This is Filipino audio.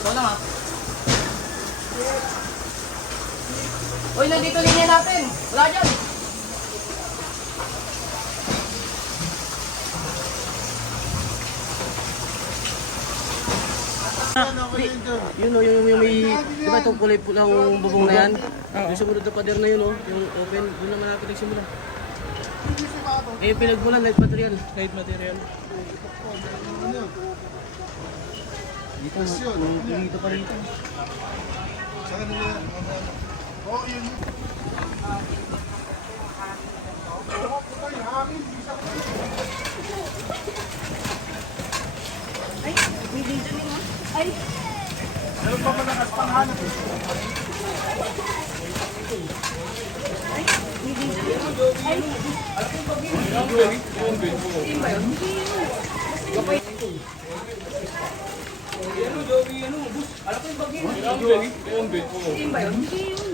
Ito lang ah. Uy, nandito linya natin. Wala dyan. Yun o, yung may, di ba itong kulay pulang bubong na yan? Yung sumunod na pader na yun o, yung open, doon naman natin nagsimula. Eh, pinagmulan, light material. Light material. Dito, dito pa rito. Sa kanila yan. Oo, yun. Ay, may dito din mo. Ay, Meron pa malakas pang hanap. ay, may dito din mo. Ay, Team ba yun? hindi yun.